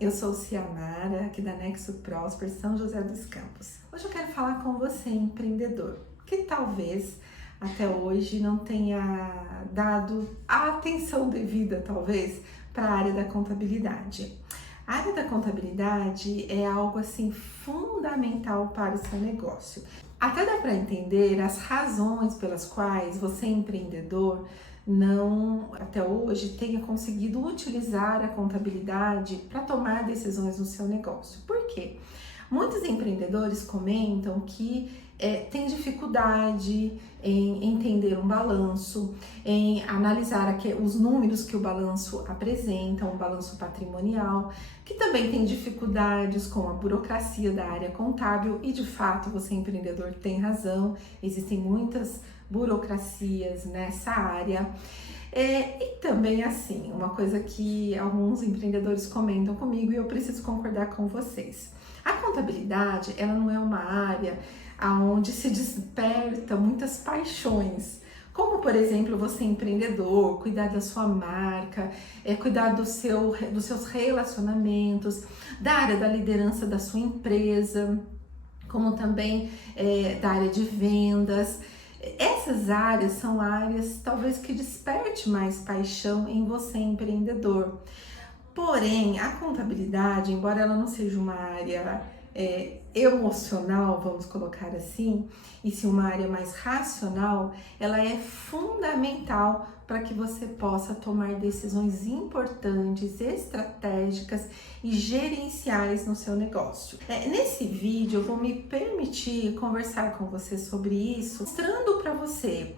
eu sou Ciamara, aqui da Nexo Prosper, São José dos Campos. Hoje eu quero falar com você, empreendedor, que talvez até hoje não tenha dado a atenção devida, talvez, para a área da contabilidade. A área da contabilidade é algo assim fundamental para o seu negócio. Até dá para entender as razões pelas quais você, empreendedor, não até hoje tenha conseguido utilizar a contabilidade para tomar decisões no seu negócio. Por quê? Muitos empreendedores comentam que tem dificuldade em entender um balanço, em analisar os números que o balanço apresenta, um balanço patrimonial, que também tem dificuldades com a burocracia da área contábil e de fato você empreendedor tem razão, existem muitas burocracias nessa área. E também assim, uma coisa que alguns empreendedores comentam comigo e eu preciso concordar com vocês. A contabilidade, ela não é uma área onde se desperta muitas paixões, como por exemplo você empreendedor, cuidar da sua marca, cuidar dos seus relacionamentos, da área da liderança da sua empresa, como também da área de vendas. Essas áreas são áreas talvez que desperte mais paixão em você empreendedor. Porém, a contabilidade, embora ela não seja uma área emocional, vamos colocar assim, e sim uma área mais racional, ela é fundamental para que você possa tomar decisões importantes, estratégicas e gerenciais no seu negócio. Nesse vídeo eu vou me permitir conversar com você sobre isso, mostrando para você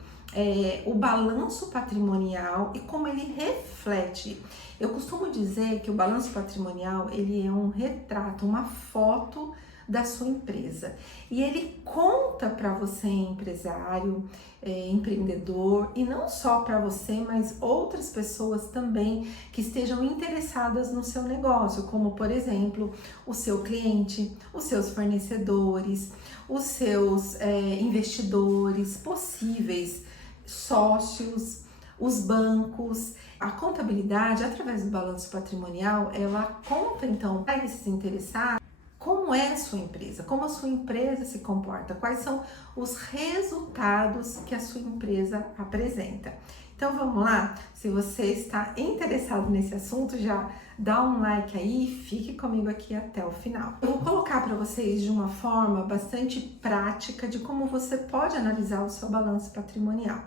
o balanço patrimonial e como ele reflete. Eu costumo dizer que o balanço patrimonial ele é um retrato, uma foto da sua empresa e ele conta para você, empresário, empreendedor, e não só para você, mas outras pessoas também que estejam interessadas no seu negócio, como por exemplo o seu cliente, os seus fornecedores, os seus investidores, possíveis sócios, os bancos. A contabilidade, através do balanço patrimonial, ela conta então para esses interessados como é a sua empresa, como a sua empresa se comporta, quais são os resultados que a sua empresa apresenta. Então vamos lá, se você está interessado nesse assunto, já dá um like aí e fique comigo aqui até o final. Eu vou colocar para vocês de uma forma bastante prática de como você pode analisar o seu balanço patrimonial.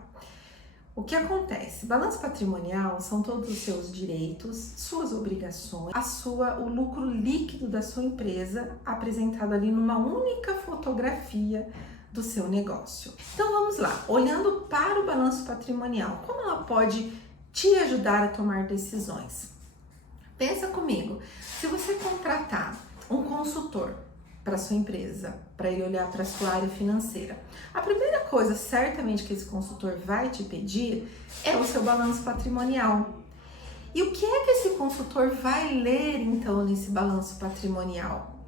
O que acontece? Balanço patrimonial são todos os seus direitos, suas obrigações, o lucro líquido da sua empresa apresentado ali numa única fotografia do seu negócio. Então vamos lá, olhando para o balanço patrimonial, como ela pode te ajudar a tomar decisões? Pensa comigo, se você contratar um consultor para sua empresa, para ele olhar para a sua área financeira, a primeira coisa certamente que esse consultor vai te pedir é o seu balanço patrimonial. E o que é que esse consultor vai ler então nesse balanço patrimonial?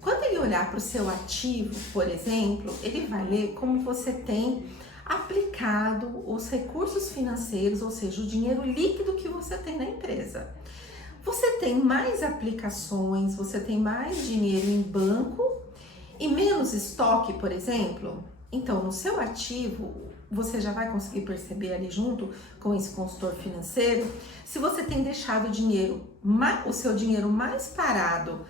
Quando ele olhar para o seu ativo, por exemplo, ele vai ler como você tem aplicado os recursos financeiros, ou seja, o dinheiro líquido que você tem na empresa. Você tem mais aplicações, você tem mais dinheiro em banco e menos estoque, por exemplo? Então, no seu ativo, você já vai conseguir perceber ali junto com esse consultor financeiro se você tem deixado o seu dinheiro mais parado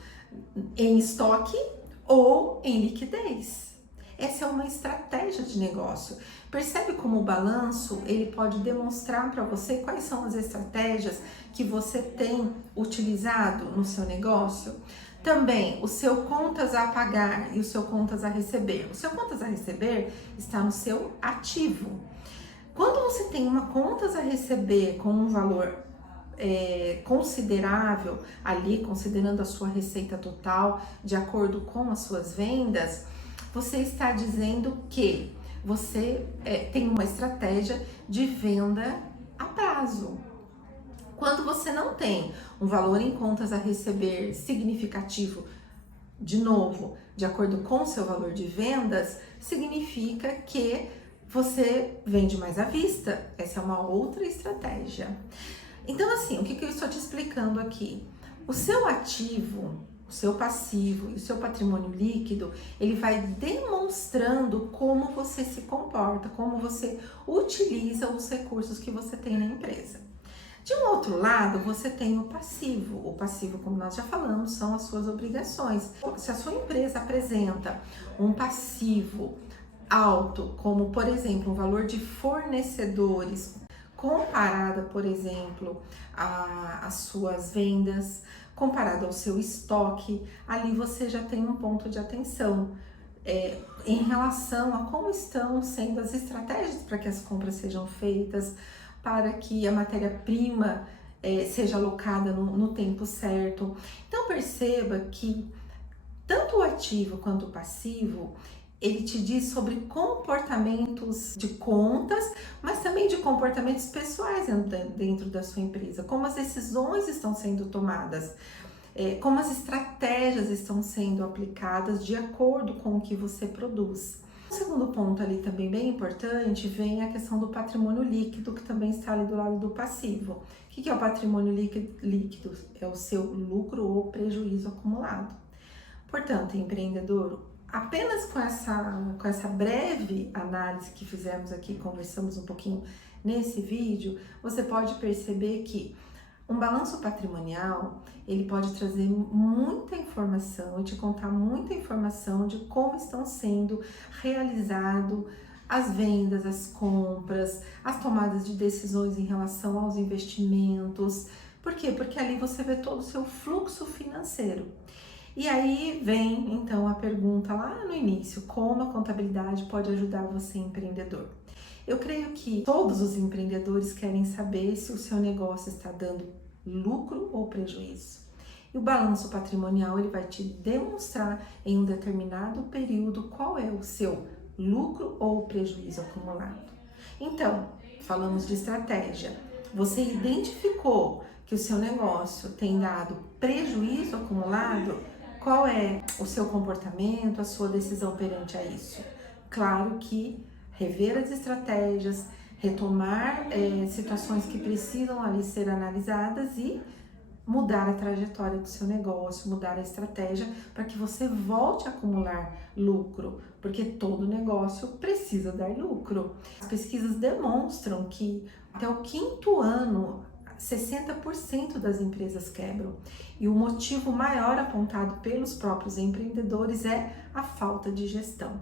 em estoque ou em liquidez. Essa é uma estratégia de negócio. Percebe como o balanço ele pode demonstrar para você quais são as estratégias que você tem utilizado no seu negócio? Também o seu contas a pagar e o seu contas a receber. O seu contas a receber está no seu ativo. Quando você tem uma contas a receber com um valor considerável ali, considerando a sua receita total de acordo com as suas vendas, você está dizendo que você tem uma estratégia de venda a prazo. Quando você não tem um valor em contas a receber significativo, de novo, de acordo com o seu valor de vendas, significa que você vende mais à vista. Essa é uma outra estratégia. Então, assim, o que eu estou te explicando aqui? O seu ativo, o seu passivo e o seu patrimônio líquido, ele vai demonstrando como você se comporta, como você utiliza os recursos que você tem na empresa. De um outro lado, você tem o passivo. O passivo, como nós já falamos, são as suas obrigações. Se a sua empresa apresenta um passivo alto, como por exemplo, um valor de fornecedores comparada, por exemplo, às suas vendas, comparado ao seu estoque, ali você já tem um ponto de atenção em relação a como estão sendo as estratégias para que as compras sejam feitas, para que a matéria-prima seja alocada no tempo certo. Então perceba que tanto o ativo quanto o passivo, ele te diz sobre comportamentos de contas, mas também de comportamentos pessoais dentro da sua empresa, como as decisões estão sendo tomadas, como as estratégias estão sendo aplicadas de acordo com o que você produz. O segundo ponto ali também bem importante vem a questão do patrimônio líquido, que também está ali do lado do passivo. O que é o patrimônio líquido? É o seu lucro ou prejuízo acumulado. Portanto, empreendedor, apenas com essa breve análise que fizemos aqui, conversamos um pouquinho nesse vídeo, você pode perceber que um balanço patrimonial, ele pode trazer muita informação e te contar muita informação de como estão sendo realizadas as vendas, as compras, as tomadas de decisões em relação aos investimentos. Por quê? Porque ali você vê todo o seu fluxo financeiro. E aí vem então a pergunta lá no início: como a contabilidade pode ajudar você, empreendedor? Eu creio que todos os empreendedores querem saber se o seu negócio está dando lucro ou prejuízo. E o balanço patrimonial, ele vai te demonstrar em um determinado período qual é o seu lucro ou prejuízo acumulado. Então, falamos de estratégia. Você identificou que o seu negócio tem dado prejuízo acumulado? Qual é o seu comportamento, a sua decisão perante a isso? Claro que rever as estratégias, retomar situações que precisam ali ser analisadas e mudar a trajetória do seu negócio, mudar a estratégia para que você volte a acumular lucro, porque todo negócio precisa dar lucro. As pesquisas demonstram que até o 5º ano, 60% das empresas quebram. E o motivo maior apontado pelos próprios empreendedores é a falta de gestão.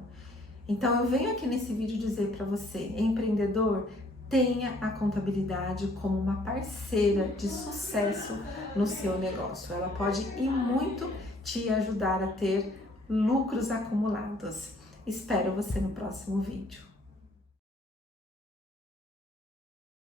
Então eu venho aqui nesse vídeo dizer para você, empreendedor, tenha a contabilidade como uma parceira de sucesso no seu negócio. Ela pode e muito te ajudar a ter lucros acumulados. Espero você no próximo vídeo.